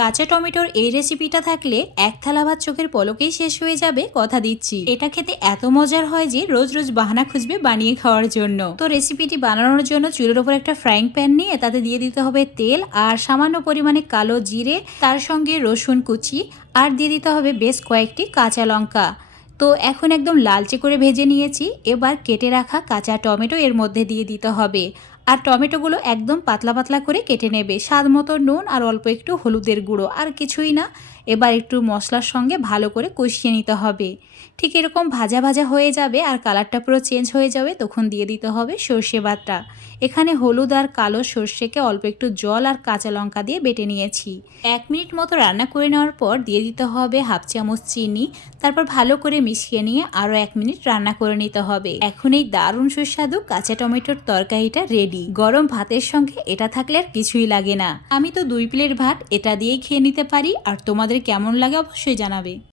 কাঁচা টমেটোর এই রেসিপিটা থাকলে এক থালা ভাত চোখের পলকেই শেষ হয়ে যাবে, কথা দিচ্ছি। এটা খেতে এত মজার হয় যে রোজ রোজ বাহানা খুঁজবে বানিয়ে খাওয়ার জন্য। তো রেসিপিটি বানানোর জন্য চুলের ওপর একটা ফ্রাইং প্যান নিয়ে তাতে দিয়ে দিতে হবে তেল আর সামান্য পরিমাণে কালো জিরে, তার সঙ্গে রসুন কুচি আর দিয়ে দিতে হবে বেশ কয়েকটি কাঁচা লঙ্কা। তো এখন একদম লালচে করে ভেজে নিয়েছি। এবার কেটে রাখা কাঁচা টমেটো এর মধ্যে দিয়ে দিতে হবে। আর টমেটোগুলো একদম পাতলা পাতলা করে কেটে নেবে। স্বাদ মতো নুন আর অল্প একটু হলুদের গুঁড়ো, আর কিছুই না। এবার একটু মশলার সঙ্গে ভালো করে কষিয়ে নিতে হবে। ঠিক এরকম ভাজা ভাজা হয়ে যাবে আর কালারটা পুরো চেঞ্জ হয়ে যাবে, তখন দিয়ে দিতে হবে সর্ষে বাটা। এখানে হলুদ আর কালো সর্ষেকে অল্প একটু জল আর কাঁচা লঙ্কা দিয়ে বেটে নিয়েছি। 1 মিনিট মতো রান্না করে নেওয়ার পর দিয়ে দিতে হবে হাফ চামচ চিনি। তারপর ভালো করে মিশিয়ে নিয়ে আরও 1 মিনিট রান্না করে নিতে হবে। এখন এই দারুণ সুস্বাদু কাঁচা টমেটোর তরকারিটা রেডি। গরম ভাতের সঙ্গে এটা থাকলে আর কিছুই লাগে না। আমি তো 2 প্লেট ভাত এটা দিয়েই খেয়ে নিতে পারি। আর তোমাদের কেমন লাগে অবশ্যই জানাবে।